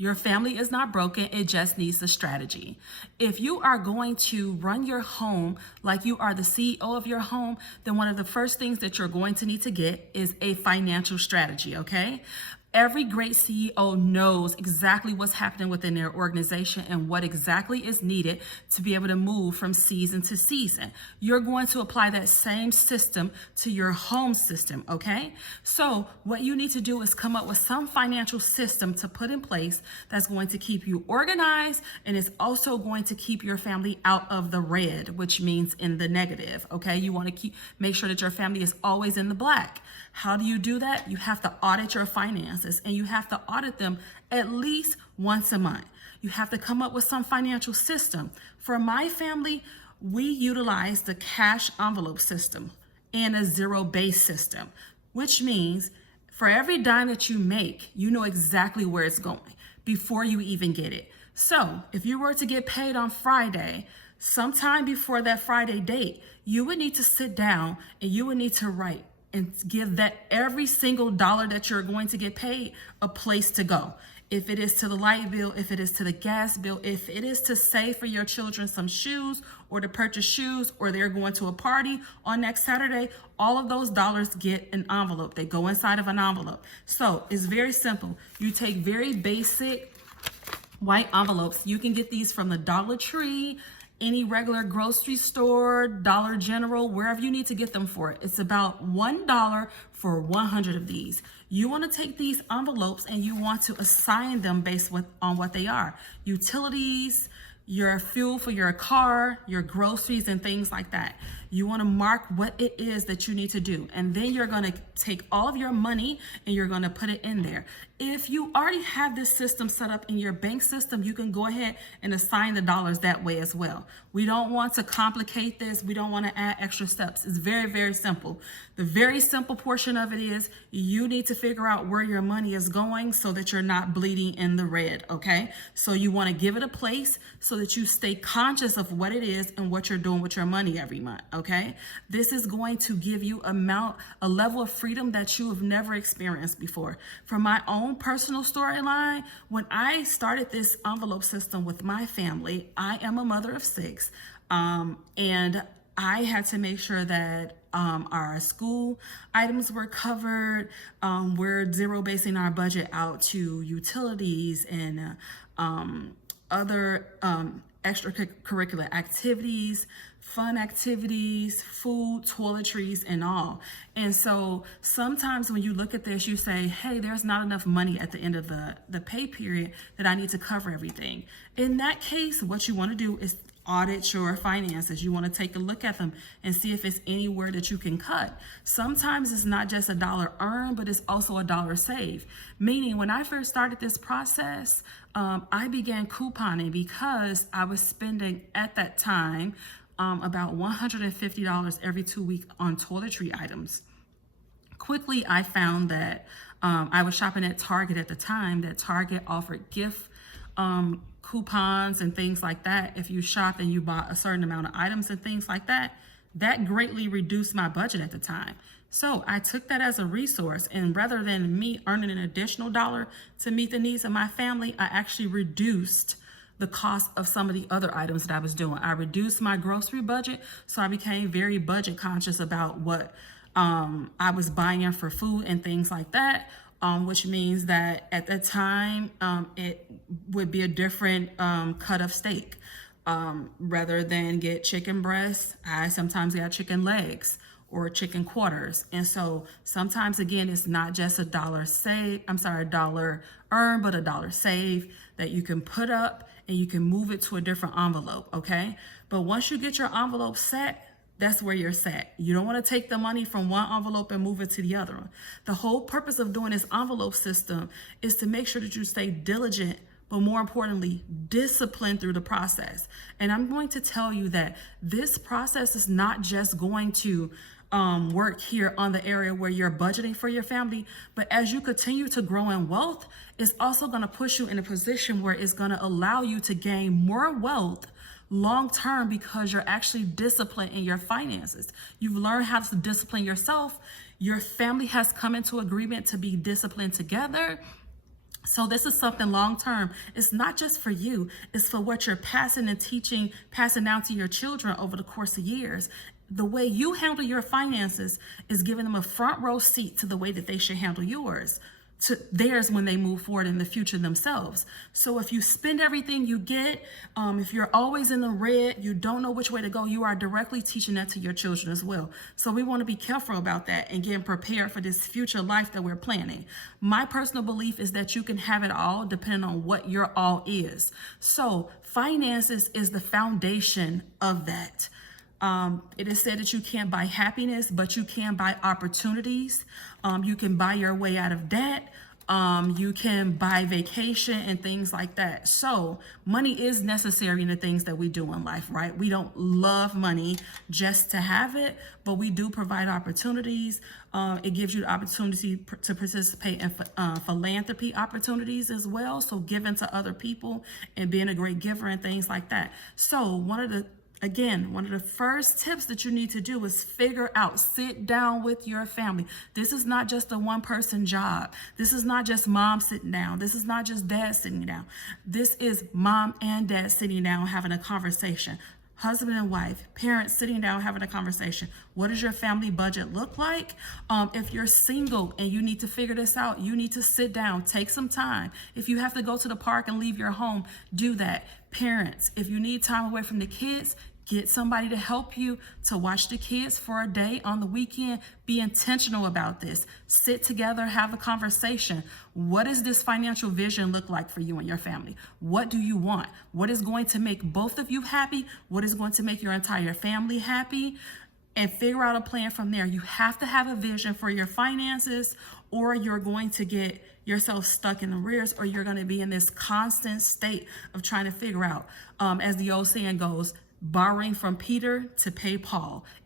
Your family is not broken, it just needs a strategy. If you are going to run your home like you are the CEO of your home, then one of the first things that you're going to need to get is a financial strategy, okay? Every great CEO knows exactly what's happening within their organization and what exactly is needed to be able to move from season to season. You're going to apply that same system to your home system, okay? So what you need to do is come up with some financial system to put in place that's going to keep you organized, and it's also going to keep your family out of the red, which means in the negative, okay? You want to make sure that your family is always in the black. How do you do that? You have to audit your finances, and you have to audit them at least once a month. You have to come up with some financial system. For my family, we utilize the cash envelope system and a zero-based system, which means for every dime that you make, you know exactly where it's going before you even get it. So if you were to get paid on Friday, sometime before that Friday date, you would need to sit down and you would need to write and give that every single dollar that you're going to get paid a place to go. If it is to the light bill, if it is to the gas bill, if it is to save for your children some shoes or to purchase shoes, or they're going to a party on next Saturday, all of those dollars get an envelope. They go inside of an envelope. So it's very simple. You take very basic white envelopes. You can get these from the Dollar Tree, any regular grocery store, Dollar General, wherever you need to get them for. It's about $1 for 100 of these. You want to take these envelopes and you want to assign them based on what they are. Utilities, your fuel for your car, your groceries, and things like that. You want to mark what it is that you need to do. And then you're going to take all of your money and you're going to put it in there. If you already have this system set up in your bank system, you can go ahead and assign the dollars that way as well. We don't want to complicate this. We don't want to add extra steps. It's very, very simple. The very simple portion of it is you need to figure out where your money is going so that you're not bleeding in the red, okay? So you want to give it a place so that you stay conscious of what it is and what you're doing with your money every month, okay? This is going to give you a level of freedom that you have never experienced before. From my own personal storyline, when I started this envelope system with my family, I am a mother of 6, and I had to make sure that our school items were covered. We're zero basing our budget out to utilities and other extracurricular activities, fun activities, food, toiletries, and all. And so sometimes when you look at this, you say, hey, there's not enough money at the end of the pay period that I need to cover everything. In that case, what you want to do is audit your finances. You want to take a look at them and see if it's anywhere that you can cut. Sometimes it's not just a dollar earned, but it's also a dollar saved. Meaning when I first started this process, I began couponing because I was spending at that time about $150 every 2 weeks on toiletry items. Quickly, I found that I was shopping at Target at the time, that Target offered gift coupons and things like that. If you shop and you bought a certain amount of items and things like that, that greatly reduced my budget at the time. So I took that as a resource, and rather than me earning an additional dollar to meet the needs of my family, I actually reduced the cost of some of the other items that I was doing. I reduced my grocery budget, so I became very budget conscious about what I was buying for food and things like that. Which means that at the time, it would be a different cut of steak. Rather than get chicken breasts, I sometimes got chicken legs or chicken quarters. And so sometimes, again, it's not just a dollar earned, but a dollar save that you can put up and you can move it to a different envelope, okay? But once you get your envelope set, that's where you're set. You don't want to take the money from one envelope and move it to the other one. The whole purpose of doing this envelope system is to make sure that you stay diligent, but more importantly, disciplined through the process. And I'm going to tell you that this process is not just going to work here on the area where you're budgeting for your family, but as you continue to grow in wealth, it's also going to push you in a position where it's going to allow you to gain more wealth long term because you're actually disciplined in your finances. You've learned how to discipline yourself. Your family has come into agreement to be disciplined together. So this is something long term. It's not just for you. It's for what you're passing and teaching, passing down to your children over the course of years. The way you handle your finances is giving them a front row seat to the way that they should handle yours, to theirs when they move forward in the future themselves. So if you spend everything you get, if you're always in the red, you don't know which way to go, you are directly teaching that to your children as well. So we want to be careful about that and getting prepared for this future life that we're planning. My personal belief is that you can have it all depending on what your all is. So finances is the foundation of that. It is said that you can't buy happiness, but you can buy opportunities. You can buy your way out of debt. You can buy vacation and things like that. So money is necessary in the things that we do in life, right? We don't love money just to have it, but we do provide opportunities. It gives you the opportunity to participate in philanthropy opportunities as well. So giving to other people and being a great giver and things like that. So one of the first tips that you need to do is sit down with your family. This is not just a one-person job. This is not just mom sitting down. This is not just dad sitting down. This is mom and dad sitting down having a conversation. Husband and wife, parents sitting down having a conversation. What does your family budget look like? If you're single and you need to figure this out, you need to sit down, take some time. If you have to go to the park and leave your home, do that. Parents, if you need time away from the kids, get somebody to help you to watch the kids for a day on the weekend. Be intentional about this. Sit together, have a conversation. What does this financial vision look like for you and your family? What do you want? What is going to make both of you happy? What is going to make your entire family happy? And figure out a plan from there. You have to have a vision for your finances, or you're going to get yourself stuck in the rears, or you're going to be in this constant state of trying to figure out, as the old saying goes, borrowing from Peter to pay Paul.